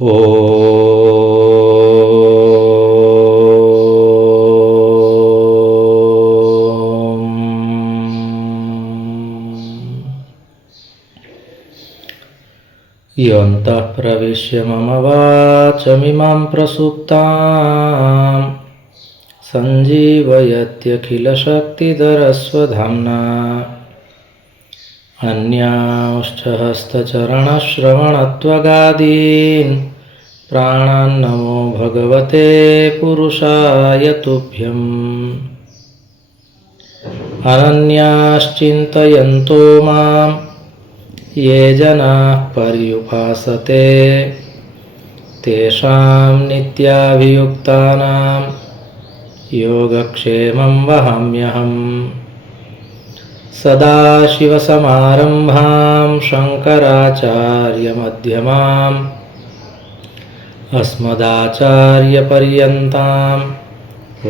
योऽन्तः प्रविश्य मम वाचमिमां प्रसुप्तां सञ्जीवयत्यखिलशक्तिधरस्वधाम्ना अन्यांश्च हस्तचरणश्रवणत्वगादीन् प्राणान्नमो भगवते पुरुषाय तुभ्यम्। अनन्याश्चिन्तयन्तो मां ये जनाः पर्युपासते तेषां नित्याभियुक्तानां योगक्षेमं वहाम्यहम्। सदाशिवसमारम्भां शङ्कराचार्यमध्यमाम् अस्मदाचार्यपर्यन्तां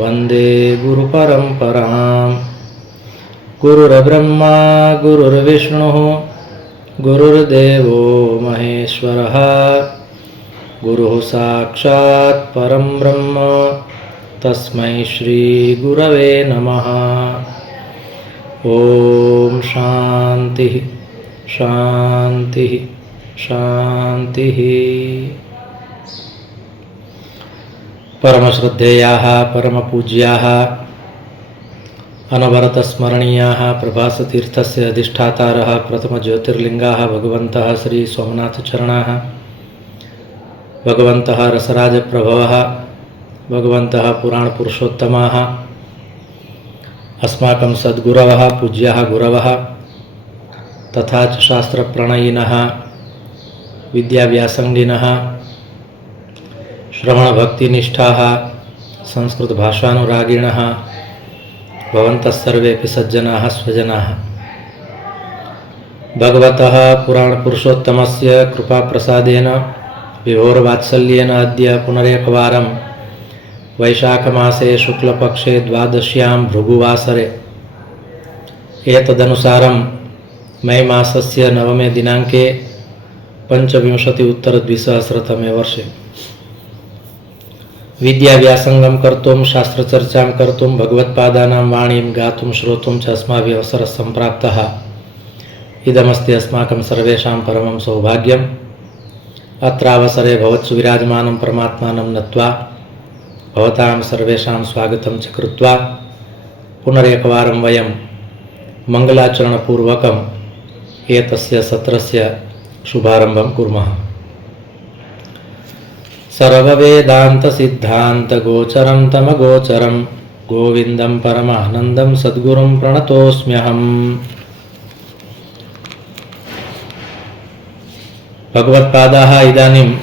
वन्दे गुरुपरम्पराम्। गुरुर्ब्रह्मा गुरुर्विष्णुः गुरुर्देवो महेश्वरः गुरुः साक्षात् परं ब्रह्म तस्मै श्री गुरवे नमः। ओम शांति शांति शांति। परमश्रद्धेयाः परमपूज्याः अनवरतस्मरणीयाः प्रभासतीर्थस्य अधिष्ठातारः प्रथमज्योतिर्लिङ्गाः भगवन्तः श्री सोमनाथचरणाः, भगवन्तः रसराजप्रभवः, भगवन्तः पुराणपुरुषोत्तमाः, अस्माकं सद्गुरवः पूज्याः गुरवः तथा च शास्त्रप्रणयिनः विद्याव्यासङ्गिनः श्रवणभक्तिनिष्ठाः संस्कृतभाषानुरागिणः भवन्तः सर्वेऽपि सज्जनाः स्वजनाः। भगवतः पुराणपुरुषोत्तमस्य कृपाप्रसादेन विभोरवात्सल्येन अद्य पुनरेकवारं वैशाखमासे शुक्लपक्षे द्वादश्यां भृगुवासरे एतदनुसारं मे मासस्य 9 दिनाङ्के 25-उत्तर-द्विसहस्रतमे वर्षे विद्याव्यासङ्गं कर्तुं शास्त्रचर्चां कर्तुं भगवत्पादानां वाणीं गातुं श्रोतुं च अस्माभिः अवसरः सम्प्राप्तः। इदमस्ति अस्माकं सर्वेषां परमं सौभाग्यम्। अत्रावसरे भवत्सु विराजमानं परमात्मानं नत्वा भवतां सर्वेषां स्वागतं च कृत्वा पुनरेकवारं वयं मङ्गलाचरणपूर्वकम् एतस्य सत्रस्य शुभारम्भं कुर्मः। सर्ववेदान्तसिद्धान्तगोचरं तमगोचरं गोविन्दं परमानन्दं सद्गुरुं प्रणतोऽस्म्यहम्। भगवत्पादाः इदानीम्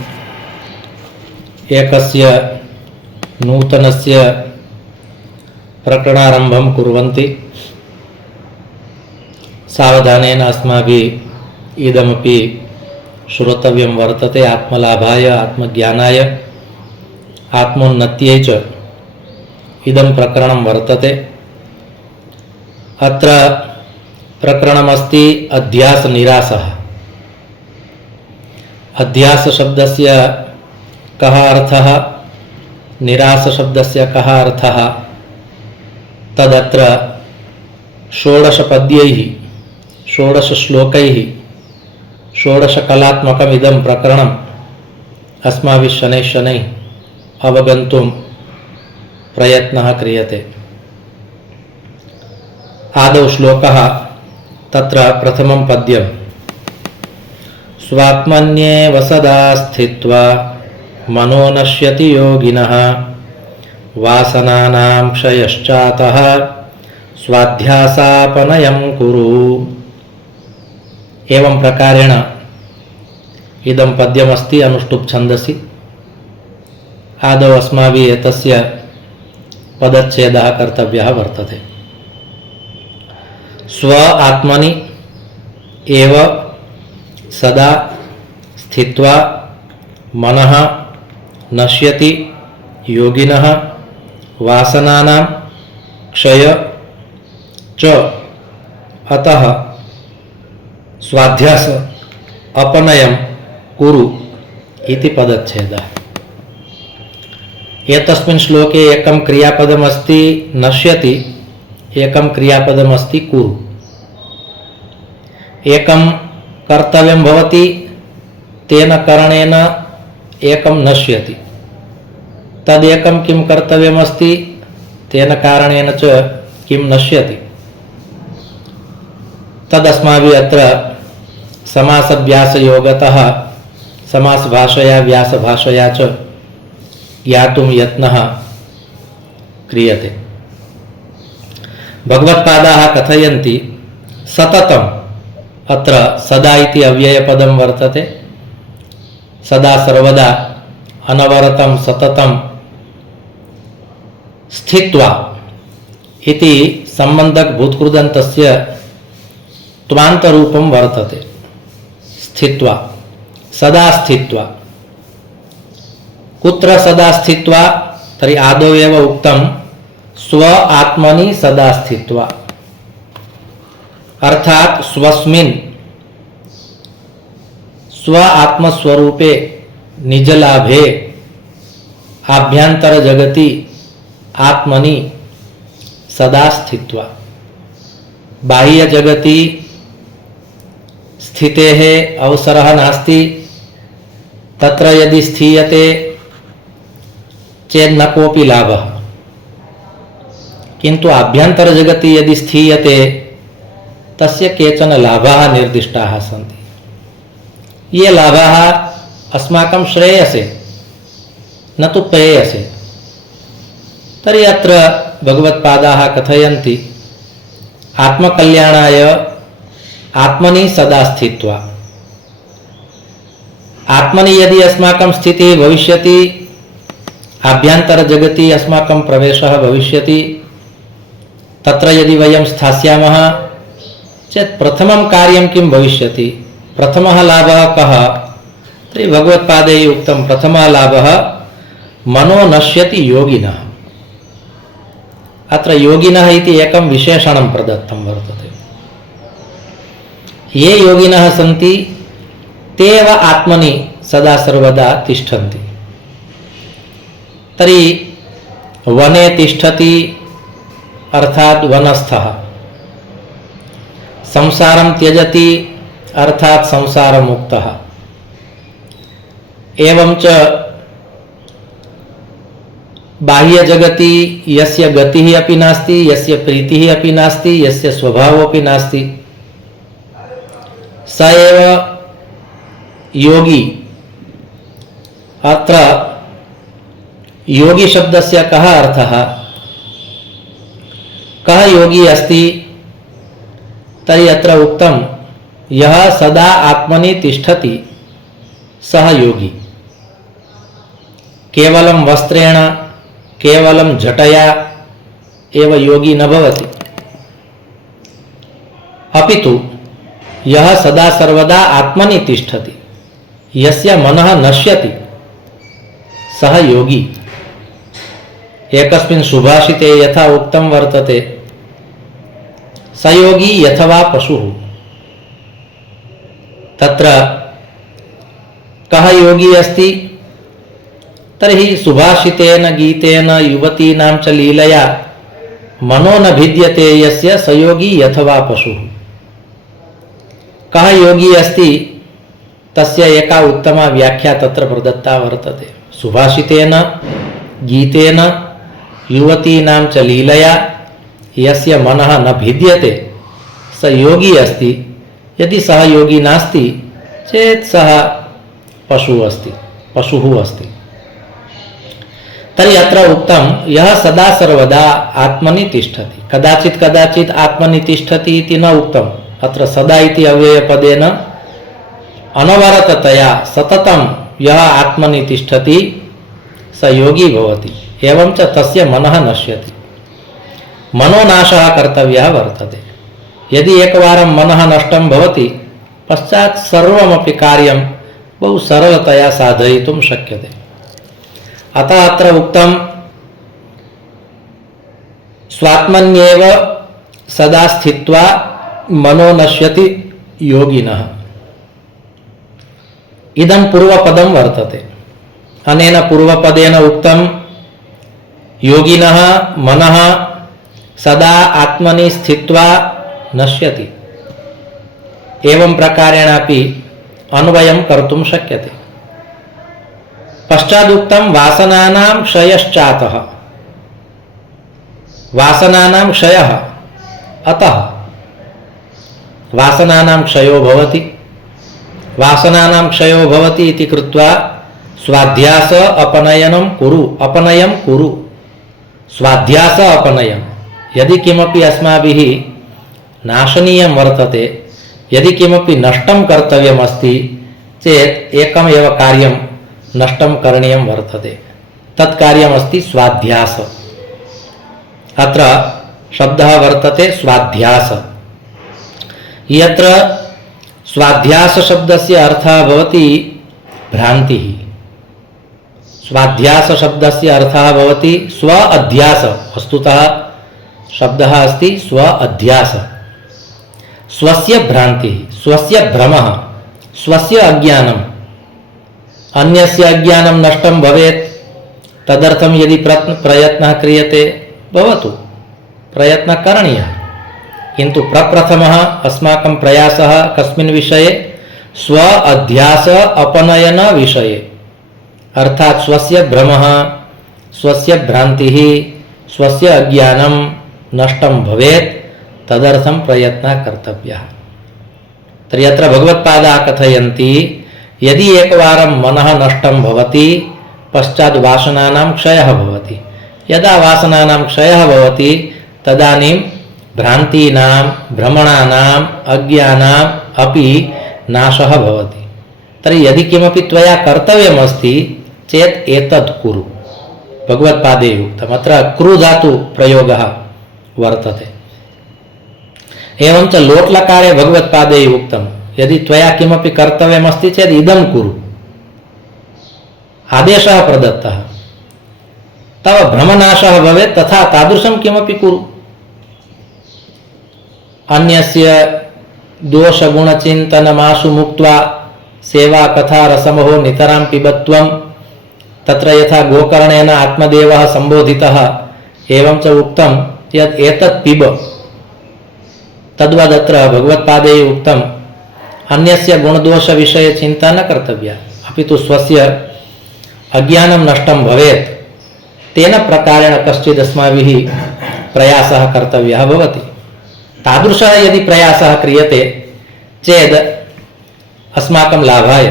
एकस्य नूतनस्य प्रकरणारम्भं कुर्वन्ति। सावधानेन अस्माभिः इदमपि श्रोतव्यं वर्तते। आत्मलाभाय आत्मज्ञानाय आत्मोन्नत्यै च इदं प्रकरणं वर्तते। अत्र प्रकरणमस्ति अध्यासनिरासः। अध्यासशब्दस्य कः अर्थः, निरासशब्दस्य कः अर्थः, तदत्र 16 पद्यैः 16 श्लोकैः 16 कलात्मकमिदं प्रकरणम् अस्माभिः शनैः शनैः अवगन्तुं प्रयत्नः क्रियते। आदौ श्लोकः, तत्र प्रथमं पद्यं स्वात्मन्येव सदा स्थित्वा मनो नश्यति योगिनः वासनानां क्षयश्चातः स्वाध्यासापनयं कुरु। एवं प्रकारेण इदं पद्यमस्ति अनुष्टुप् छन्दसि। आदौ अस्माभिः एतस्य पदच्छेदः कर्तव्यः वर्तते। स्व आत्मनि एव सदा स्थित्वा मनः नश्यति योगिनः वासनानां क्षय च अतः स्वाध्यास अपनयं कुरु इति पदच्छेदः। एतस्मिन् श्लोके एकं क्रियापदमस्ति नश्यति, एकं क्रियापदमस्ति कुरु। एकं कर्तव्यं भवति, तेन करणेन एकं नश्यति। तदेकं किं कर्तव्यमस्ति, तेन कारणेन च किं नश्यति। तदस्माभिः अत्र समासव्यासयोगतः समासभाषया व्यासभाषया च ज्ञातुं यत्नः क्रियते। भगवत्पादाः कथयन्ति सततम्, अत्र सदा इति अव्ययपदं वर्तते। सदा सर्वदा अनवरतं सततं स्थित्वा इति सम्बन्धक भूतकृदन्तस्य त्वान्तरूपं वर्तते। स्थित्वा, सदा स्थित्वा। कुत्र सदा स्थित्वा, तर्हि आदौ एव उक्तं स्व आत्मनि सदा स्थित्वा, अर्थात स्वस्मिन् स्व आत्मस्वरूपे निजलाभे आभ्यंतर जगति आत्मनि सदा स्थित्वा। बाह्य जगति स्थितेः अवसरः नास्ति। तत्र यदि स्थीयते चेत् न कोऽपि लाभः, किन्तु आभ्यंतर जगति यदि स्थीयते तस्य केचन लाभाः निर्दिष्टाः सन्ति। ये लाभाः अस्माकं श्रेयसे न तु प्रेयसे। तर्हि अत्र भगवत्पादाः कथयन्ति आत्मकल्याणाय आत्मनि सदा स्थित्वा। आत्मनि यदि अस्माकं स्थितिः भविष्यति, आभ्यंतर जगति अस्माकं प्रवेशः भविष्यति, तत्र यदि वयं स्थास्यामः चेत् प्रथमं कार्यं किं भविष्यति, प्रथमः लाभः कः? तर्हि भगवत्पादैः उक्तं प्रथमः लाभः मनो नश्यति योगिनः। अत्र योगिनः इति एकं विशेषणं प्रदत्तं वर्तते। ये योगिनः सन्ति ते एव आत्मनि सदा सर्वदा तिष्ठन्ति। तर्हि वने तिष्ठति अर्थात वनस्थः, संसारं त्यजति अर्थात संसारमुक्तः। एवं च बाह्य जगति यस्य गतिः अपि नास्ति, यस्य प्रीतिः अपि नास्ति, यस्य स्वभावः अपि नास्ति, स एव योगी। अत्र योगी शब्दस्य कः अर्थः? कः योगी अस्ति? तर्हि अत्र उक्तं यः सदा आत्मनि तिष्ठति सः योगी। केवलं वस्त्रेण, केवलं झटया एव योगी न भवति, अपितु यः सदा सर्वदा आत्मनि तिष्ठति, यस्य मनः नश्यति सः योगी। एकस्मिन् सुभाषिते यथा उक्तं वर्तते स योगी यथवा पशुः। तत्र कः योगी अस्ति? तर्हि सुभाषितेन गीतेन युवतीनां च लीलया मनो न भिद्यते यस्य स योगी यथवा पशुः। कः योगी अस्ति? तस्य एका उत्तमा व्याख्या तत्र प्रदत्ता वर्तते। सुभाषितेन गीतेन युवतीनां च लीलया यस्य मनः न भिद्यते स योगी अस्ति। यदि सः योगी नास्ति चेत् सः पशुः अस्ति। तर्हि अत्र उक्तं यः सदा सर्वदा आत्मनि तिष्ठति। कदाचित् कदाचित् आत्मनि तिष्ठति इति न उक्तम्। अत्र सदा इति अव्ययपदेन अनवरततया सततं यः आत्मनि तिष्ठति स योगी भवति। एवं च तस्य मनः नश्यति। मनोनाशः कर्तव्यः वर्तते। यदि एकवारं मनः नष्टं भवति पश्चात् सर्वमपि कार्यं बहु सरलतया साधयितुं शक्यते। अतः अत्र उक्तं स्वात्मन्येव सदा स्थित्वा मनो नश्यति योगिनः। इदं पूर्वपदं वर्तते। अनेन पूर्वपदेन उक्तं योगिनः मनः सदा आत्मनि स्थित्वा नश्यति। एवं प्रकारेणापि अन्वयं कर्तुं शक्यते। पश्चादुक्तं वासनानां क्षयश्चातः। वासनानां क्षयः अतः वासनानां क्षयो भवति। वासनानां क्षयो भवति इति कृत्वा स्वाध्यास अपनयनं कुरु, अपनयं कुरु। स्वाध्यास अपनयं यदि किमपि अस्माभिः नाशनीयं वर्तते, यदि किमपि नष्टं कर्तव्यमस्ति चेत् एकमेव कार्यं नष्टं करणीयं वर्तते, तत् कार्यमस्ति स्वाध्यास। अत्र शब्दः वर्तते स्वाध्यास। यत्र स्वाध्यास शब्दस्य अर्थः भवति भ्रान्तिः। स्वाध्यास शब्दस्य अर्थः भवति स्व अध्यास। वस्तुतः शब्दः अस्ति स्व अध्यास। स्वस्य भ्रान्तिः, स्वस्य भ्रमः, स्वस्य अज्ञानम्। अन्यस्य अज्ञानं नष्टं भवेत्, तदर्थं यदि प्रयत्नः क्रियते भवतु, प्रयत्नः करणीयः, किन्तु प्रप्रथमः अस्माकं प्रयासः कस्मिन् विषये? स्व अध्यास अपनयन विषये। अर्थात् स्वस्य भ्रमः, स्वस्य भ्रान्तिः, स्वस्य अज्ञानं नष्टं भवेत्, तदर्थं प्रयत्नः कर्तव्यः। तर्हि अत्र भगवत्पादाः कथयन्ति यदि एकवारं मनः नष्टं भवति पश्चात् वासनानां क्षयः भवति। यदा वासनानां क्षयः भवति तदानीं भ्रान्तीनां, भ्रमणानाम्, अज्ञानाम् अपि नाशः भवति। तर्हि यदि किमपि त्वया कर्तव्यमस्ति चेत् एतत् कुरु। भगवत्पादे उक्तम्। अत्र कृ धातु प्रयोगः वर्तते। एवञ्च लोट्लकारे भगवत्पादे उक्तं यदि त्वया किमपि कर्तव्यमस्ति चेत् इदं कुरु। आदेशः प्रदत्तः, तव भ्रमनाशः भवेत् तथा तादृशं किमपि कुरु। अन्यस्य दोषगुणचिन्तनमाशु मुक्त्वा सेवा कथा रसमहो नितरां पिबत्वं। तत्र यथा गोकर्णेन आत्मदेवः सम्बोधितः एवं च उक्तं यत् एतत् पिब, तद्वदत्र भगवत्पादे उक्तं अन्यस्य गुणदोषविषये चिन्ता न कर्तव्या, अपि तु स्वस्य अज्ञानं नष्टं भवेत्, तेन प्रकारेण कश्चित् अस्माभिः प्रयासः कर्तव्यः भवति। तादृशः यदि प्रयासः क्रियते चेत् अस्माकं लाभाय,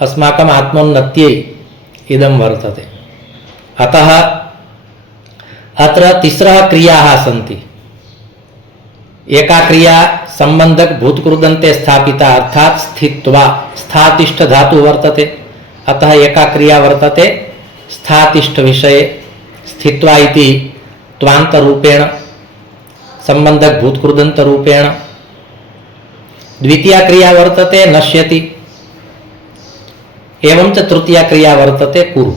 अस्माकम् आत्मोन्नत्यै इदं वर्तते। अतः अत्र तिस्रः क्रियाः सन्ति। एका क्रिया संबंधक भूतकृदन्ते स्थापिता अर्थात स्थित्वा, स्थातिष्ठ धातु वर्तते। अतः एका क्रिया वर्तते स्थातिष्ठ विषये स्थित्वा इति त्वान्त रूपेण, संबंधक भूतकृदन्त रूपेण। द्वितीया क्रिया वर्तते नश्यति। एवं च तृतीया क्रिया वर्तते कुरु।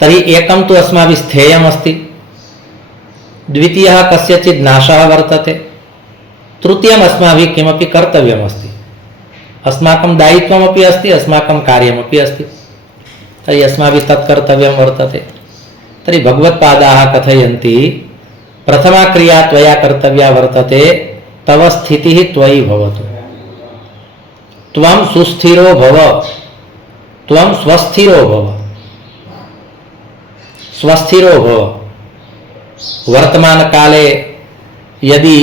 तर्हि एकं तु अस्माभिः स्थेयमस्ति, द्वितीयः कस्यचित् नाशः वर्तते, तृतीयम् अस्माभिः किमपि कर्तव्यमस्ति, अस्माकं दायित्वमपि अस्ति, अस्माकं कार्यमपि अस्ति। तर्हि अस्माभिः तत् कर्तव्यं वर्तते। तर्हि भगवत्पादाः कथयन्ति प्रथमा क्रिया त्वया कर्तव्या वर्तते, तव स्थितिः त्वयि भवतु। त्वं सुस्थिरो भव, त्वं स्वस्थिरो भव, स्वस्थिरो भव। वर्तमान काले यदि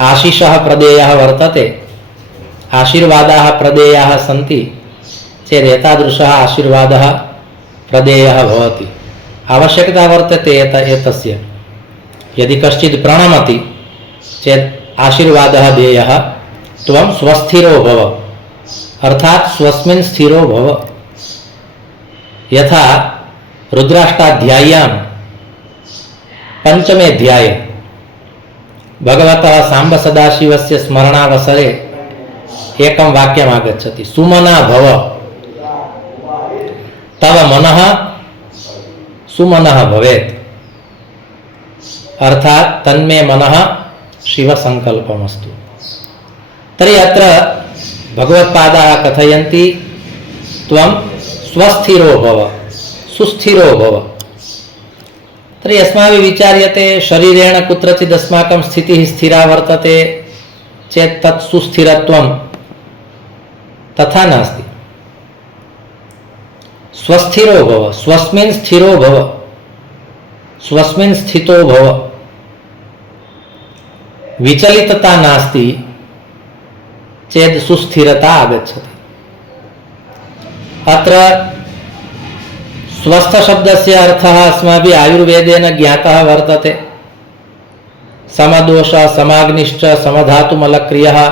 आशीषः प्रदेयः वर्तते, आशीर्वादाः प्रदेयाः सन्ति चेत् एतादृशः आशीर्वादः प्रदेयः भवति। आवश्यकता वर्तते एतस्य। यदि कश्चित् प्रणमति चेत् आशीर्वादः देयः, त्वं स्वस्थिरो भव, अर्थात स्वस्मिन् स्थिरो भव। यथा रुद्राष्टाध्याय्यां पंचमे अध्याये भगवतः सांब सदाशिवस्य स्मरणावसरे एकं वाक्यम् आगच्छति, सुमना भव, तव मनः सुमनः भवेत्, अर्थात तन्मे मनः शिव संकल्पमस्तु। तर्हि अत्र भगवत्पादाः कथयन्ति त्वं स्वस्थिरो भव, सुस्थिरो भव। तर्हि अस्माभिः विचार्यते शरीरेण कुत्रचित् अस्माकं स्थितिः स्थिरा वर्तते चेत् तत् सुस्थिरत्वं तथा नास्ति। स्वस्थिरो भव, स्वस्मिन् स्थिरो भव, स्वस्मिन् स्थितो भव। विचलितता नास्ति चेत् सुस्थिरता आगच्छति। अत्र स्वस्थ शब्दस्य अर्थः अस्माभिः आयुर्वेदेन ज्ञातः वर्तते। समदोष समाग्निश्च समधातुमलक्रियः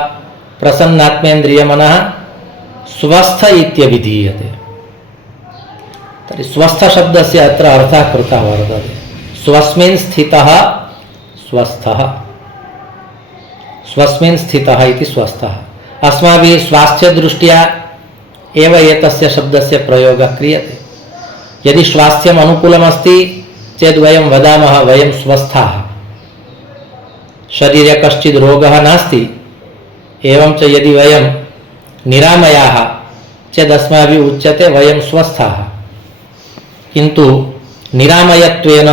प्रसन्नात्मेन्द्रियमनः स्वस्थ इत्यभिधीयते। तर्हि स्वस्थ शब्दस्य अत्र अर्थः कृतः वर्तते। स्वस्मिन् स्थितः स्वस्थः, स्वस्मिन् स्थितः इति स्वस्थः। अस्माभिः स्वास्थ्यदृष्ट्या एव एतस्य शब्दस्य प्रयोगः क्रियते। यदि स्वास्थ्यम् अनुकूलमस्ति चेत् वयं वदामः वयं स्वस्थाः, शरीरे कश्चित् रोगः नास्ति। एवं च यदि वयं निरामयाः चेत् अस्माभिः उच्यते वयं स्वस्थाः। किन्तु निरामयत्वेन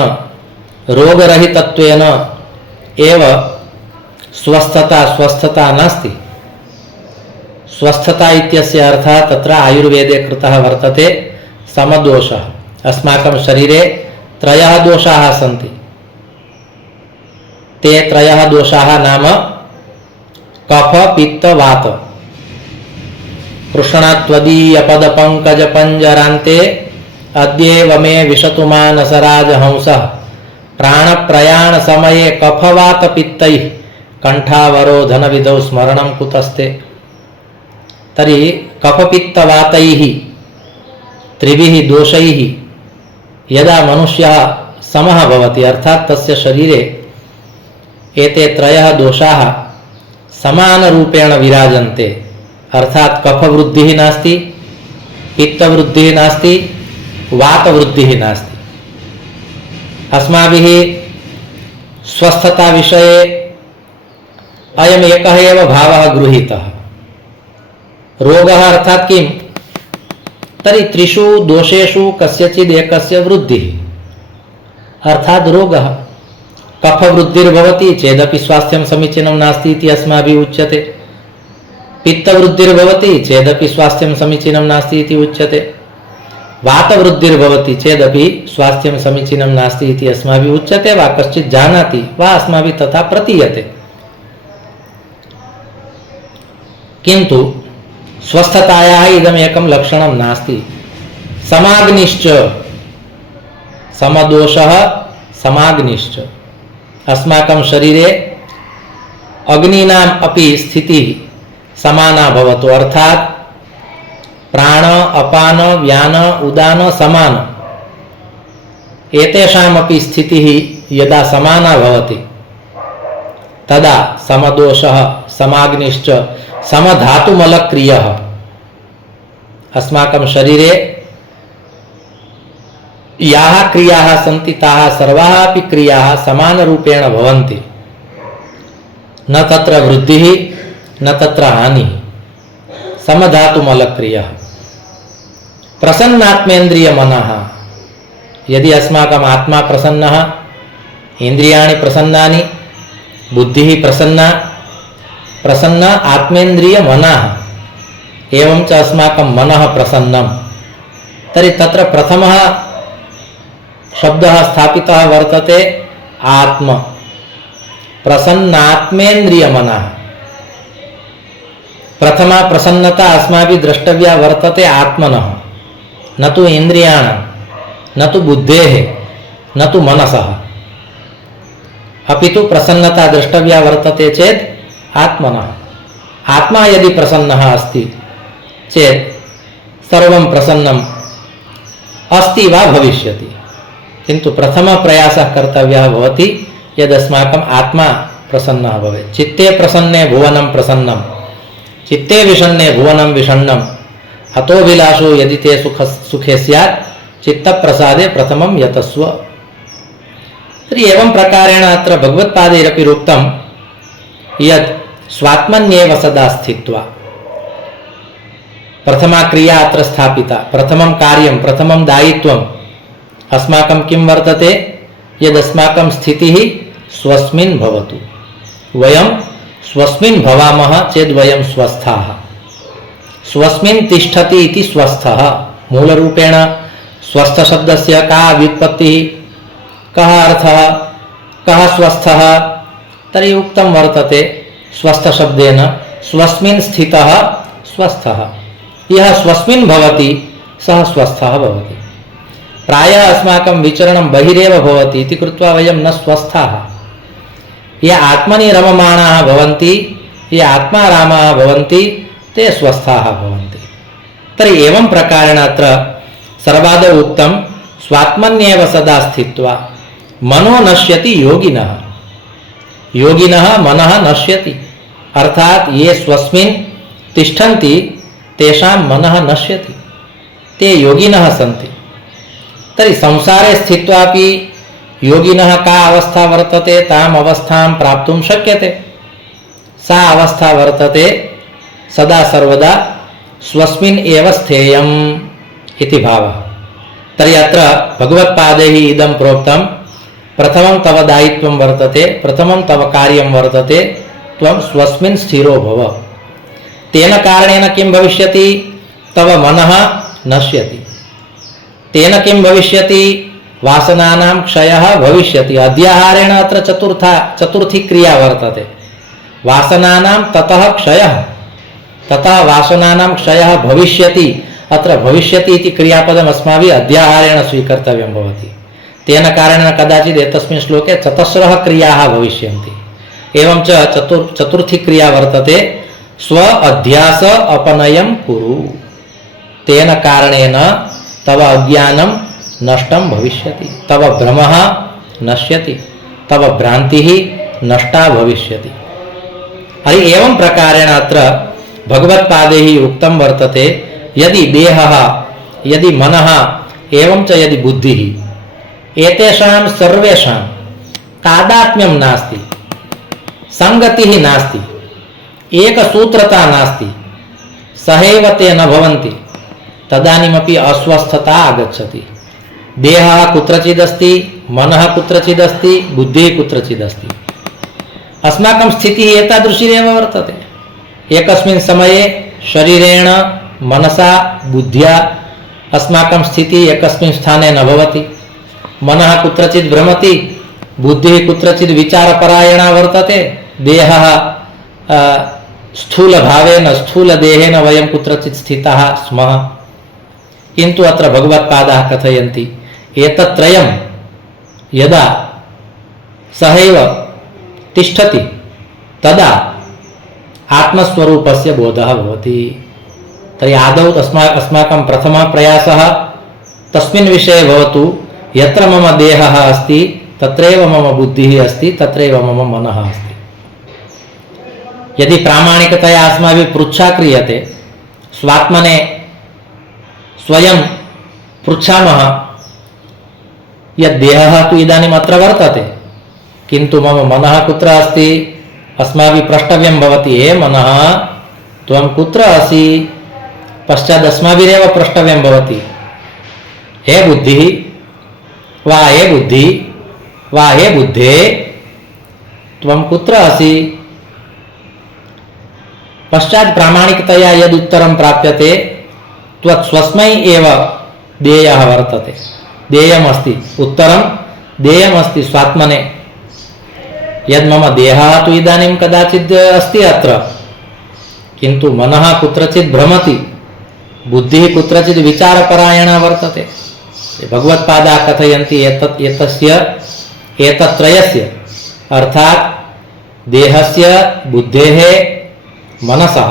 रोगरहितत्वेन एव स्वस्थता नास्ति। स्वस्थता इत्यस्य अर्थः तत्र आयुर्वेदे कृतः वर्तते समदोषः। अस्माकं शरीरे त्रयः दोषाः सन्ति। ते त्रयः दोषाः नाम कफ पित्त वात। कृष्णत्वदीयपदपङ्कजपञ्जरान्ते अद्येव मे विशतु मानसराजहंसः प्राणप्रयाणसमये कफवातपित्तैः कण्ठावरोधनविधौ स्मरणं कुतस्ते। तर्हि कफपित्तवातैः त्रिभिः दोषैः यदा मनुष्यः समः भवति, अर्थात् तस्य शरीरे एते त्रयः दोषाः समानरूपेण विराजन्ते, अर्थात् कफवृद्धिः नास्ति, पित्तवृद्धिः नास्ति, वातवृद्धिः नास्ति। अस्माभिः स्वस्थता विषये अयम् एकः एव भावः गृहीतः। रोगः अर्थात् किम्? तर्हि त्रिषु दोषेषु कस्यचित् एकस्य वृद्धिः, अर्थात् रोगः। कफवृद्धिर्भवति चेदपि स्वास्थ्यं समीचीनं नास्ति इति अस्माभिः उच्यते। पित्तवृद्धिर्भवति चेदपि स्वास्थ्यं समीचीनं नास्ति इति उच्यते। वातवृद्धिर्भवति चेदपि स्वास्थ्यं समीचीनं नास्ति इति अस्माभिः उच्यते वा कश्चित् जानाति वा अस्माभिः तथा प्रतीयते। किन्तु स्वस्थतायाः इदमेकं लक्षणं नास्ति। समाग्निश्च, समदोषः समाग्निश्च। अस्माकं शरीरे अग्नीनाम् अपि स्थितिः समाना भवतु, अर्थात् प्राण अपान व्यान उदान समान एतेषामपि स्थितिः यदा समाना भवति तदा समदोषः समाग्निश्च समधातुमलक्रियः। अस्माकं शरीरे याः क्रियाः सन्ति ताः सर्वाः अपि क्रियाः समानरूपेण भवन्ति। न तत्र वृद्धिः न तत्र हानिः। समधातुमलक्रियः। प्रसन्नात्मेन्द्रियमनः। यदि अस्माकम् आत्मा प्रसन्नः, इन्द्रियाणि प्रसन्नानि, बुद्धिः प्रसन्ना, प्रसन्न आत्मेन्द्रियमनः, एवं च अस्माकं मनः प्रसन्नं, तर्हि तत्र प्रथमः शब्दः स्थापितः वर्तते आत्म। प्रसन्नात्मेन्द्रियमनः। प्रथमा प्रसन्नता अस्माभिः द्रष्टव्या वर्तते आत्मनः, न तु इन्द्रियाणां, न तु बुद्धेः, न तु मनसः, अपि तु प्रसन्नता द्रष्टव्या वर्तते चेत् आत्मनः। आत्मा यदि प्रसन्नः अस्ति चेत् सर्वं प्रसन्नम् अस्ति वा भविष्यति। किन्तु प्रथमप्रयासः कर्तव्यः भवति यदस्माकम् आत्मा प्रसन्नः भवेत्। चित्ते प्रसन्ने भुवनं प्रसन्नं, चित्ते विषण्णे भुवनं विषण्णं, हतोभिलाषो यदि ते सुखे स्यात् चित्तप्रसादे प्रथमं यतस्व। तर्हि एवं प्रकारेण अत्र भगवत्पादैरपि उक्तं यत् स्वात्मन्येव सदा स्थित्वा। प्रथमा क्रिया अत्र स्थापिता, प्रथमं कार्यं प्रथमं दायित्वम् अस्माकं किं वर्तते, यदस्माकं स्थितिः स्वस्मिन् भवतु। वयं स्वस्मिन् भवामः चेत् वयं स्वस्थाः। स्वस्मिन् तिष्ठति इति स्वस्थः। मूलरूपेण स्वस्थशब्दस्य का व्युत्पत्तिः, कः अर्थः, कः स्वस्थः? तर्हि उक्तं वर्तते स्वस्थशब्देन स्वस्मिन् स्थितः स्वस्थः। यः स्वस्मिन् भवति सः स्वस्थः भवति। प्रायः अस्माकं विचरणं बहिरेव भवति इति कृत्वा वयं न स्वस्थाः। ये आत्मनि रममाणाः भवन्ति, ये आत्मारामाः भवन्ति, ते स्वस्थाः भवन्ति। तर्हि एवं प्रकारेण अत्र सर्वादौ उक्तं स्वात्मन्येव सदा स्थित्वा मनो नश्यति योगिनः। योगिनः मनः नश्यति, अर्थात ये स्वस्मिन् तिष्ठन्ति तेषां मनः नश्यति, ते योगिनः सन्ति। तर्हि संसारे स्थित्वापि योगिनः का अवस्था वर्तते, ताम् अवस्थां प्राप्तुं शक्यते। सा अवस्था वर्तते सदा सर्वदा स्वस्मिन् एव स्थेयम् इति भावः। तर्हि अत्र भगवत्पादैः इदं प्रोक्तं प्रथमं तव दायित्वं वर्तते, प्रथमं तव कार्यं वर्तते, त्वं स्वस्मिन् स्थिरो भव। तेन कारणेन किं भविष्यति, तव मनः नश्यति। तेन किं भविष्यति, वासनानां क्षयः भविष्यति। अध्याहारेण अत्र चतुर्थी क्रिया वर्तते। वासनानां ततः क्षयः, ततः वासनानां क्षयः भविष्यति। अत्र भविष्यति इति क्रियापदम् अस्माभिः अध्याहारेण स्वीकर्तव्यं भवति। तेन कारणेन कदाचित् एतस्मिन् श्लोके चतस्रः क्रियाः भविष्यन्ति। एवं च चतुर्थी क्रिया वर्तते स्व अध्यास अपनयं कुरु। तेन कारणेन तव अज्ञानं नष्टं भविष्यति, तव भ्रमः नश्यति, तव भ्रान्तिः नष्टा भविष्यति। अरे एवं प्रकारेण अत्र भगवत्पादैः उक्तं वर्तते यदि देहः, यदि मनः, एवं च यदि बुद्धिः, एतेषां सर्वेषां तादात्म्यं नास्ति, संगतिः नास्ति, एकसूत्रता नास्ति, सहैव ते न भवन्ति, तदानीमपि अस्वस्थता आगच्छति। देहः कुत्रचिदस्ति, मनः कुत्रचिदस्ति, बुद्धिः कुत्रचिदस्ति। अस्माकं स्थितिः एतादृशीरेव वर्तते। एकस्मिन् समये शरीरेण मनसा बुद्ध्या अस्माकं स्थितिः एकस्मिन् स्थाने न भवति। मनः कुत्रचित् भ्रमति, बुद्धिः कुत्रचित् विचारपरायणा वर्तते, देहः स्थूलभावेन स्थूलदेहेन वयं कुत्रचित् स्थिताः स्मः। किन्तु अत्र भगवत्पादाः कथयन्ति एतत्त्रयं यदा सहैव तिष्ठति तदा आत्मस्वरूपस्य बोधः भवति। तर्हि आदौ अस्माकं प्रथमः प्रयासः तस्मिन् विषये भवतु यत्र मम देहः अस्ति तत्रैव मम बुद्धिः अस्ति, तत्रैव मम मनः अस्ति। यदि प्रामाणिकतया अस्माभिः पृच्छा क्रियते, स्वात्मने स्वयं पृच्छामः यद् देहः तु इदानीम् अत्र वर्तते, किन्तु मम मनः कुत्र अस्ति, अस्माभिः प्रष्टव्यं भवति हे मनः त्वं कुत्र असि। पश्चात् अस्माभिरेव प्रष्टव्यं भवति हे बुद्धिः वा हे बुद्धि वा हे बुद्धे त्वं कुत्र असि। पश्चात् प्रामाणिकतया यद् उत्तरं प्राप्यते त्वत्स्वस्मै एव देयः वर्तते, देयमस्ति, उत्तरं देयमस्ति स्वात्मने। यद् मम देहः तु इदानीं कदाचित् अस्ति अत्र, किन्तु मनः कुत्रचित् भ्रमति, बुद्धिः कुत्रचित् विचारपरायणा वर्तते। भगवत्पादाः कथयन्ति एतत्त्रयस्य अर्थात् देहस्य, बुद्धेः, मनसः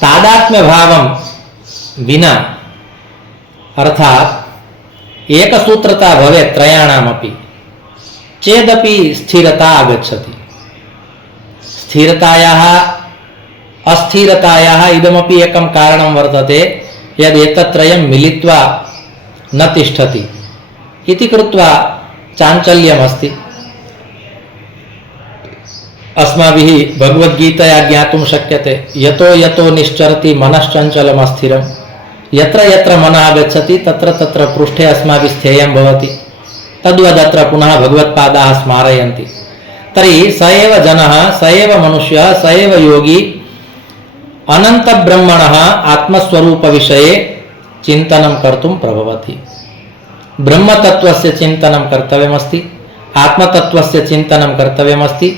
तादात्म्यभावं विना, अर्थात एकसूत्रता भवेत् त्रयाणामपि, चेदपि स्थिरता आगच्छति। स्थिरतायाः अस्थिरतायाः इदमपि एकं कारणं वर्तते यद् एतत्त्रयं मिलित्वा न तिष्ठति इति कृत्वा चाञ्चल्यमस्ति। अस्माभिः भगवद्गीतया ज्ञातुं शक्यते। यतो यतो निश्चरति मनश्चञ्चलम् अस्थिरं, यत्र यत्र मनः गच्छति तत्र तत्र पृष्ठे अस्माभिः स्थेयं भवति। तद्वदत्र पुनः भगवत्पादाः स्मारयन्ति। तर्हि स एव जनः, स एव मनुष्यः, स एव योगी अनन्तब्रह्मणः आत्मस्वरूपविषये चिन्तनं कर्तुं प्रभवति। ब्रह्मतत्त्वस्य चिन्तनं कर्तव्यमस्ति, आत्मतत्त्वस्य चिन्तनं कर्तव्यमस्ति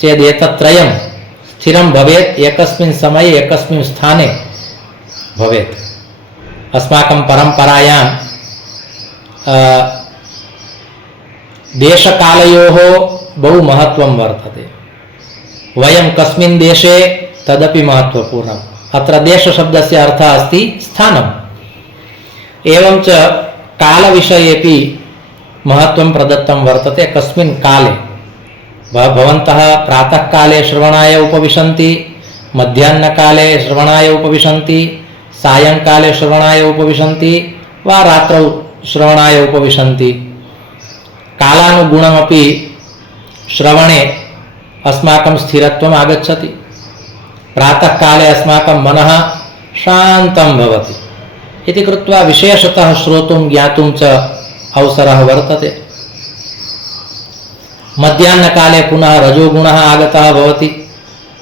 चेत् एतत्त्रयं स्थिरं भवेत्, एकस्मिन् समये एकस्मिन् स्थाने भवेत्। अस्माकं परम्परायां देशकालयोः बहु महत्त्वं वर्तते। वयं कस्मिन् देशे तदपि महत्त्वपूर्णम्। अत्र देशशब्दस्य अर्थः अस्ति स्थानम्। एवं च कालविषयेपि महत्त्वं प्रदत्तं वर्तते। कस्मिन् काले भवन्तः प्रातःकाले श्रवणाय उपविशन्ति, मध्याह्नकाले श्रवणाय उपविशन्ति, सायंकाले श्रवणाय उपविशन्ति वा रात्रौ श्रवणाय उपविशन्ति। कालानुगुणमपि श्रवणे अस्माकं स्थिरत्वम् आगच्छति। प्रातःकाले अस्माकं मनः शान्तं भवति इति कृत्वा विशेषतः श्रोतुं ज्ञातुं च अवसरः वर्तते। मध्याह्नकाले पुनः रजोगुणः आगतः भवति,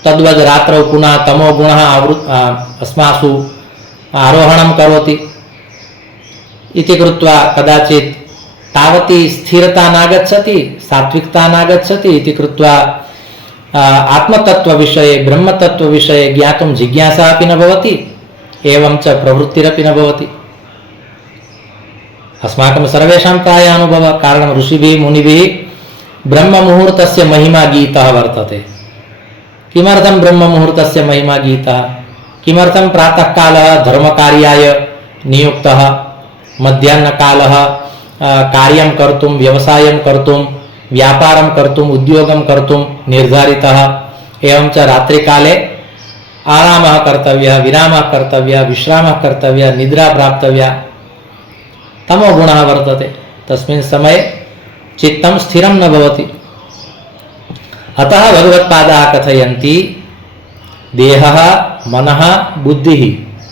तद्वद् रात्रौ पुनः तमोगुणः अस्मासु आरोहणं करोति इति कृत्वा कदाचित् तावती स्थिरता नागच्छति, सात्विकता नागच्छति इति कृत्वा आत्मतत्त्वविषये ब्रह्मतत्त्वविषये ज्ञातुं जिज्ञासा अपि न भवति, एवं च प्रवृत्तिरपि न भवति। अस्माकं सर्वेषां प्रायः अनुभवः। कारणं ऋषिभिः मुनिभिः ब्रह्ममुहूर्तस्य महिमा गीतः वर्तते। किमर्थं ब्रह्ममुहूर्तस्य महिमा गीतः? किमर्थं प्रातःकालः धर्मकार्याय नियुक्तः, मध्याह्नकालः कार्यं कर्तुं, व्यवसायं कर्तुं, व्यापारं कर्तुम्, उद्योगं कर्तुं निर्धारितः, एवं च रात्रिकाले आरामः कर्तव्यः, विरामः कर्तव्यः, विश्रामः कर्तव्यः, निद्रा प्राप्तव्या। तमोगुणः वर्तते, तस्मिन् समये चित्तं स्थिरं न भवति। अतः भगवत्पादाः कथयन्ति देहः मनः बुद्धिः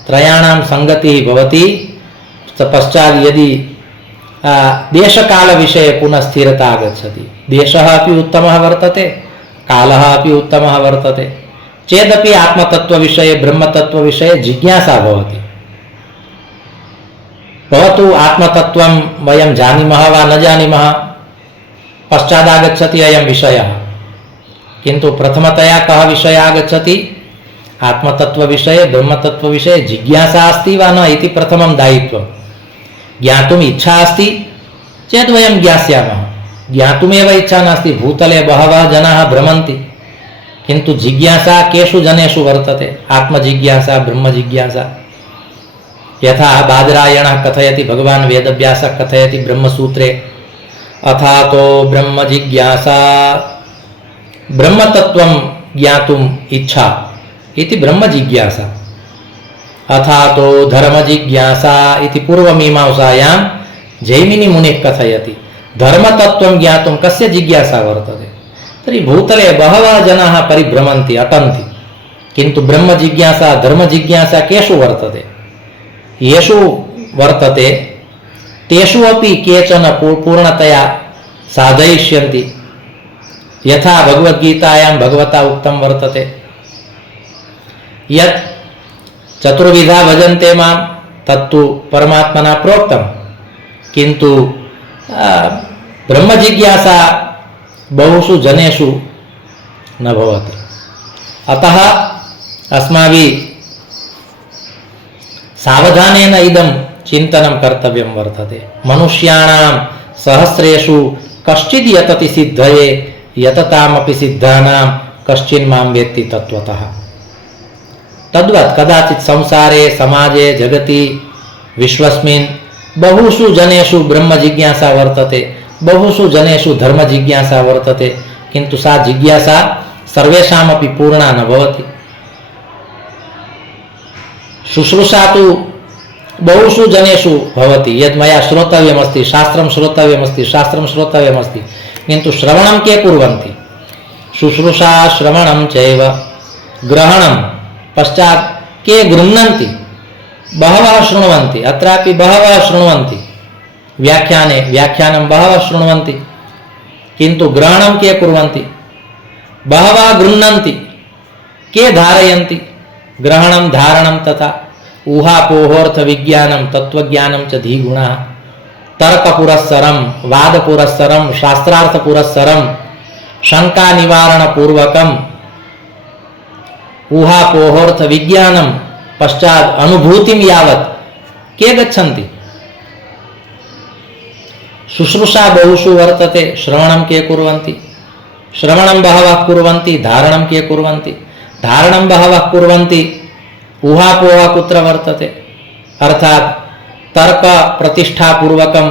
त्रयाणां संगतिः भवति। पश्चात् यदि देशकालविषये पुनः स्थिरता आगच्छति, देशः अपि उत्तमः वर्तते, कालः अपि उत्तमः वर्तते चेदपि आत्मतत्त्वविषये ब्रह्मतत्त्वविषये जिज्ञासा भवति। भवतु आत्मतत्त्वं वयं जानीमः वा न जानीमः, पश्चादागच्छति अयं विषयः, किन्तु प्रथमतया कः विषयः आगच्छति? आत्मतत्त्वविषये ब्रह्मतत्त्वविषये जिज्ञासा अस्ति वा न इति प्रथमं दायित्वं। ज्ञातुम् इच्छा अस्ति चेत् वयं ज्ञास्यामः, ज्ञातुमेव इच्छा नास्ति, भूतले बहवः जनाः भ्रमन्ति, किन्तु जिज्ञासा केषु जनेषु वर्तते? आत्मजिज्ञासा, ब्रह्मजिज्ञासा। यथा बादरायणः कथयति, भगवान् वेदव्यासः कथयति ब्रह्मसूत्रे, अथातो ब्रह्मजिज्ञासा, ब्रह्मतत्त्वं ज्ञातुम् इच्छा इति ब्रह्मजिज्ञासा। अथातो धर्मजिज्ञासा इति पूर्वमीमांसायां जैमिनिमुनिः कथयति। धर्मतत्त्वं ज्ञातुं कस्य जिज्ञासा वर्तते? तर्हि भूतले बहवः जनाः परिभ्रमन्ति, अटन्ति, किन्तु ब्रह्मजिज्ञासा धर्मजिज्ञासा केषु वर्तते? येषु वर्तते तेषु अपि केचन पूर्णतया साधयिष्यन्ति। यथा भगवद्गीतायां भगवता उक्तं वर्तते, यत् चतुर्विधा भजन्ते मां तत्तु परमात्मना प्रोक्तं, किन्तु ब्रह्मजिज्ञासा बहुषु जनेषु न भवति। अतः अस्माभिः सावधानेन इदं चिन्तनं कर्तव्यं वर्तते। मनुष्याणां सहस्रेषु कश्चिद् यतति सिद्धये, यततामपि सिद्धानां कश्चिन् मां वेत्ति तत्त्वतः। तद्वत् कदाचित् संसारे, समाजे, जगति, विश्वस्मिन् बहुषु जनेषु ब्रह्मजिज्ञासा वर्तते, बहुषु जनेषु धर्मजिज्ञासा वर्तते, किन्तु सा जिज्ञासा सर्वेषामपि पूर्णा न भवति। शुश्रूषा तु बहुषु जनेषु भवति, यद् मया श्रोतव्यमस्ति, शास्त्रं श्रोतव्यमस्ति, शास्त्रं श्रोतव्यमस्ति, किन्तु श्रवणं के कुर्वन्ति? शुश्रूषा श्रवणं चैव ग्रहणं पश्चात् के गृह्णन्ति बहवः शृण्वन्ति अत्रापि बहवः शृण्वन्ति व्याख्याने व्याख्यानं बहवः शृण्वन्ति किन्तु ग्रहणं के कुर्वन्ति बहवः गृह्णन्ति के धारयन्ति ग्रहणं धारणं तथा ऊहापोहोर्थ विज्ञानं तत्त्वज्ञानं च धीगुणः तर्कपुरस्सरं वादपुरस्सरं शास्त्रार्थपुरस्सरं शंका निवारण पूर्वकम ऊहापोहोर्थ विज्ञानम पश्चात अनुभूतिम यावत् के गच्छन्ति शुश्रूषा बहुषु वर्तते श्रवणं के कुर्वन्ति श्रवणं बहवः कुर्वन्ति धारणं के कुर्वन्ति धारणं बहवः कुर्वन्ति ऊहापोह कुत्र वर्तते अर्थात तर्क प्रतिष्ठा पूर्वकम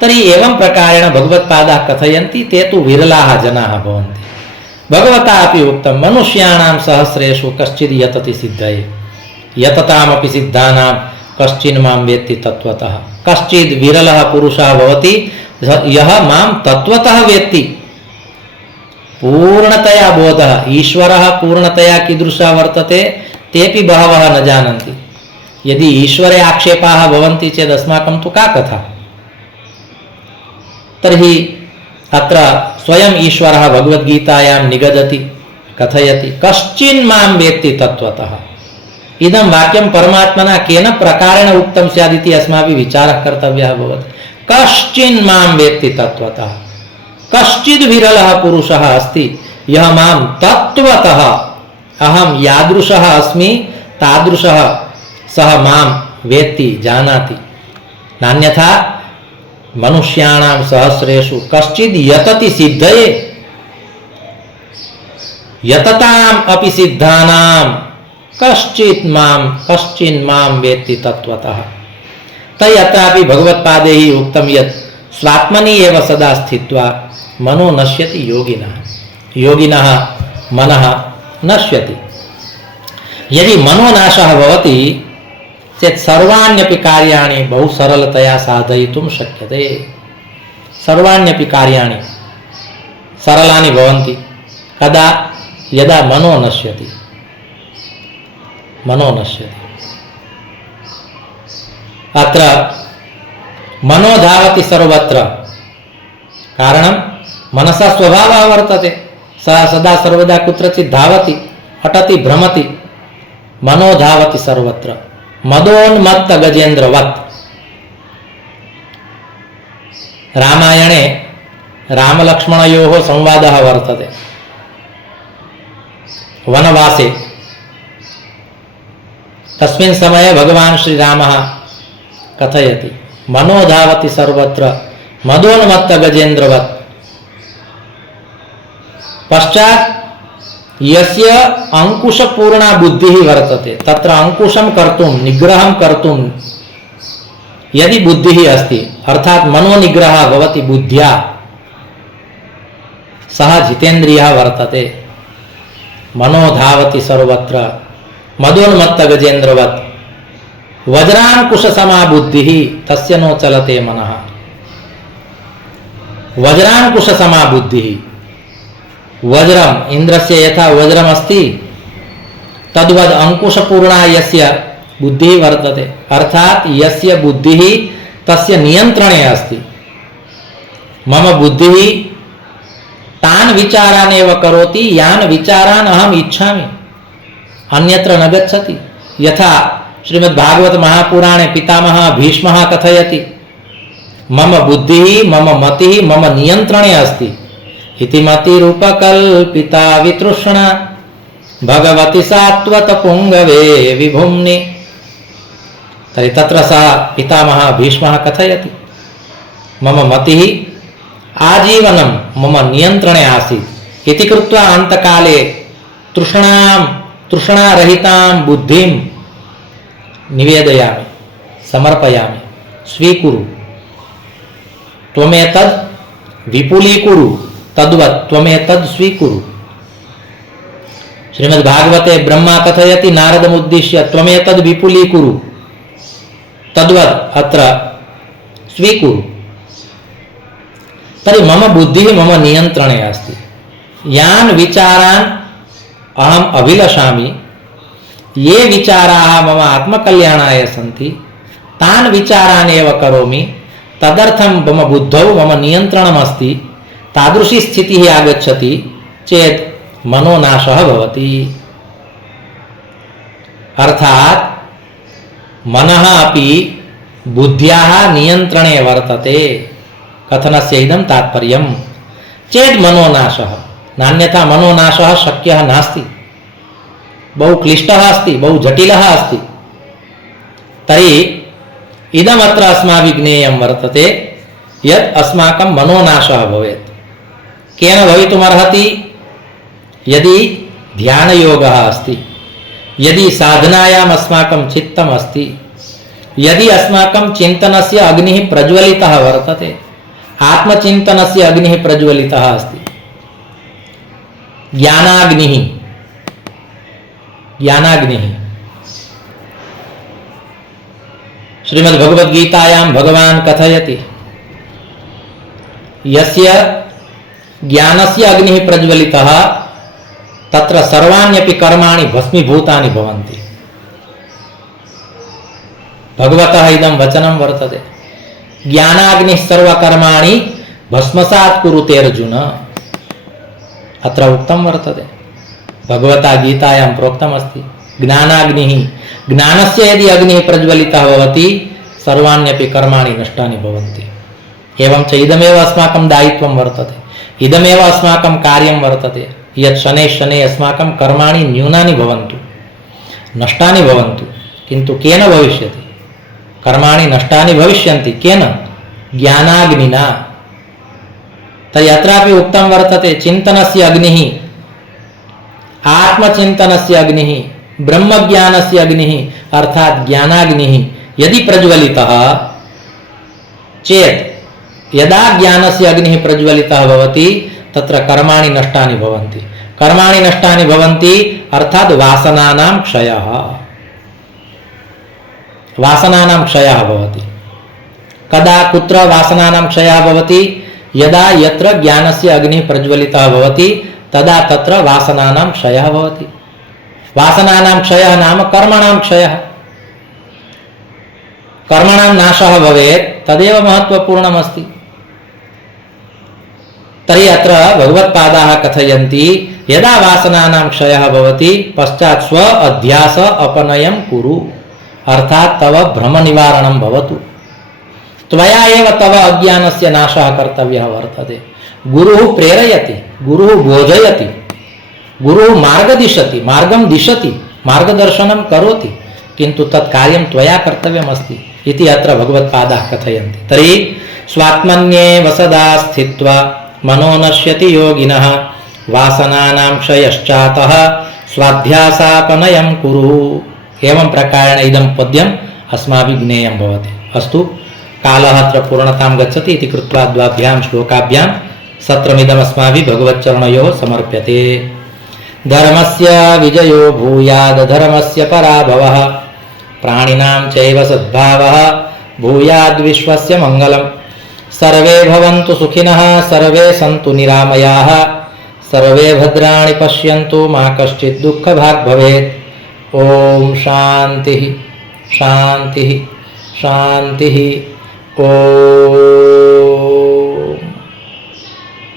तर्हि एवं प्रकारेण भगवत्पादाः कथयन्ति ते तु विरलाः जनाः भवन्ति भगवता अपि उक्तं मनुष्याणां सहस्रेषु कश्चिद् यतति सिद्धये यततामपि सिद्धानां कश्चिन् मां वेत्ति तत्त्वतः कश्चिद् विरलः पुरुषः भवति यः मां तत्त्वतः वेत्ति पूर्णतया बोधः ईश्वरः पूर्णतया कीदृशः वर्तते तेपि बहवः न जानन्ति यदि ईश्वरे आक्षेपाः भवन्ति चेत् अस्माकं तु का कथा तर्हि अत्र स्वयं ईश्वरः भगवद्गीतायां निगदति कथयति कश्चिन् मां वेत्ति तत्त्वतः इदं वाक्यं परमात्मना केन प्रकारेण उक्तं स्यादिति अस्माभिः विचारः कर्तव्यः भवति कश्चिन् मां वेत्ति तत्त्वतः कश्चिद् विरलः पुरुषः अस्ति यः मां तत्त्वतः अहं यादृशः अस्मि तादृशः सः मां वेत्ति जानाति नान्यथा मनुष्याणां सहस्रेषु कश्चिद् यतति सिद्धये यतताम् अपि सिद्धानां कश्चिन् मां वेत्ति तत्त्वतः तै अत्रापि भगवत्पादैः उक्तं यत् स्वात्मनि एव सदा स्थित्वा मनो नश्यति योगिनः मनः नश्यति यदि मनोनाशः भवति चेत् सर्वाण्यपि कार्याणि बहु सरलतया साधयितुं शक्यते सर्वाण्यपि कार्याणि सरलानि भवन्ति कदा यदा मनो नश्यति अत्र मनो धावति सर्वत्र कारणं मनसा स्वभावः वर्तते सः सदा सर्वदा कुत्रचित् धावति अटति भ्रमति मनो धावति सर्वत्र मदोन्मत्त गजेन्द्रवत् रामायणे रामलक्ष्मणयोः संवादः वर्तते वनवासे तस्मिन् समये भगवान् श्रीरामः कथयति मनो धावति सर्वत्र मदोन्मत्त गजेन्द्रवत् पश्चात् यस्य अंकुशपूर्णा बुद्धिः वर्तते तत्र अंकुशं कर्तुं निग्रहं कर्तुं यदि बुद्धिः अस्ति अर्थात् मनोनिग्रहः भवति बुद्ध्या सः जितेन्द्रियः वर्तते मनो धावति सर्वत्र मदोन्मत्त गजेन्द्रवत् वज्रांकुशसमा बुद्धिः तस्य नो चलते मनः वज्रांकुशसमा बुद्धिः वज्रम इंद्रस्य यथा वज्रमस्ति तद्वद् अंकुशपूर्णा यस्य बुद्धिः वर्तते अर्थात यस्य बुद्धिः तस्य नियन्त्रणे अस्ति मम बुद्धिः तान् विचारान् एव करोति यान् विचारान् अहम् इच्छामि अन्यत्र न गच्छति यथा श्रीमद्भागवत महापुराणे पितामहः भीष्मः कथयति मम बुद्धिः मम मतिः मम नियन्त्रणे अस्ति इति मतिरुपकल्पिता वितृष्णा भगवति सात्वत पुंगवे विभुम्नि तर्हि तत्र सः पितामहः भीष्मः कथयति मम मतिः आजीवनं मम नियन्त्रणे आसीत् इति कृत्वा अन्तकाले तृष्णारहितां बुद्धिं निवेदयामि समर्पयामि स्वीकुरु त्वमेतद् विपुलीकुरु तद्वत् त्वमेतद् स्वीकुरु श्रीमद्भागवते ब्रह्मा कथयति नारदमुद्दिश्य त्वमेतद् विपुलीकुरु तद्वत् अत्र स्वीकुरु तर्हि मम बुद्धिः मम नियन्त्रणे अस्ति यान विचारान अहम अभिलषामि, ये विचाराः मम आत्मकल्याणाय सन्ति, तान विचारान एव करोमि, तदर्थं मम बुद्धौ मम नियन्त्रणमस्ति, तादृशी स्थितिः आगच्छति चेत् मनोनाशः भवति। अर्थात मनः अपि बुद्ध्याः नियन्त्रणे वर्तते। कथनस्य इदं तात्पर्यं चेत् मनोनाशः, नान्यथा मनोनाशः शक्यः नास्ति, बहु क्लिष्टः अस्ति, बहु जटिलः अस्ति। तर्हि इदमत्र अस्माभिः ज्ञेयं वर्तते यत् अस्माकं मनोनाशः भवेत्। केन भवितुमर्हति? यदि ध्यानयोगः अस्ति, यदि साधनायाम् अस्माकं चित्तम् अस्ति, यदि अस्माकं चिन्तनस्य अग्निः प्रज्वलितः वर्तते, आत्मचिन्तनस्य अग्निः प्रज्वलितः अस्ति, ज्ञानाग्निः, ज्ञानाग्निः। श्रीमद्भगवद्गीतायां भगवान् कथयति, यस्य ज्ञानस्य अग्निः प्रज्वलितः तत्र सर्वाण्यपि कर्माणि भस्मीभूतानि भवन्ति। भगवतः इदं वचनं वर्तते, ज्ञानाग्निः सर्वकर्माणि भस्मसात् कुरुते अर्जुन। अत्र उक्तं वर्तते, भगवता गीतायां प्रोक्तमस्ति, ज्ञानाग्निः, ज्ञानस्य यदि अग्निः प्रज्वलितः भवति सर्वाण्यपि कर्माणि नष्टानि भवन्ति। एवं च इदमेव अस्माकं दायित्वं वर्तते, इदमेव अस्माकं कार्यं वर्तते, यत् शनैः शनैः अस्माकं कर्माणि न्यूनानि भवन्तु, नष्टानि भवन्तु। किन्तु केन भविष्यति? कर्माणि नष्टानि भविष्यन्ति केन? ज्ञानाग्निना। तर्हि अत्रापि उक्तं वर्तते, चिन्तनस्य अग्निः, आत्मचिन्तनस्य अग्निः, ब्रह्मज्ञानस्य अग्निः अर्थात ज्ञानाग्निः यदि प्रज्वलितः चेत्, यदा ज्ञानस्य अग्निः प्रज्वलितः भवति तत्र कर्माणि नष्टानि भवन्ति। कर्माणि नष्टानि भवन्ति अर्थात वासनानां क्षयः, वासनानां क्षयः भवति। कदा कुत्र वासनानां क्षयः भवति? यदा यत्र ज्ञानस्य अग्निः प्रज्वलितः भवति तदा तत्र वासनानां क्षयः भवति। वासनानां क्षयः नाम कर्मणां क्षयः। कर्मणां नाशः भवेत् तदेव महत्त्वपूर्णमस्ति। तर्हि अत्र भगवत्पादाः कथयन्ति, यदा वासनानां क्षयः भवति पश्चात् स्व अध्यास अपनयं कुरु, अर्थात् तव भ्रमनिवारणं भवतु। त्वया एव तव अज्ञानस्य नाशः कर्तव्यः वर्तते। गुरुः प्रेरयति, गुरुः बोधयति, गुरुः मार्गदिशति, मार्गं दिशति, मार्गदर्शनं करोति, किन्तु तत् कार्यं त्वया कर्तव्यमस्ति इति अत्र भगवत्पादाः कथयन्ति। तर्हि स्वात्मन्येव सदा स्थित्वा मनो नश्यति योगिनः, वासनानां क्षयश्चातः स्वाध्यासापनयं कुरु। एवं प्रकारेण इदं पद्यम् अस्माभिः ज्ञेयं भवति। अस्तु, कालः अत्र पूर्णतां गच्छति इति कृत्वा द्वाभ्यां श्लोकाभ्यां सत्रमिदम् अस्माभिः भगवच्चरणयोः समर्प्यते। धर्मस्य विजयो भूयाद् धर्मस्य पराभवः, प्राणिनां चैव सद्भावः भूयाद् विश्वस्य मङ्गलम्। सर्वे भवन्तु सुखिनः, सर्वे सन्तु निरामयाः, सर्वे भद्राणि पश्यन्तु, मा कश्चित् दुःखभाग् भवेत्। ओम शान्तिः शान्तिः शान्तिः। ओम।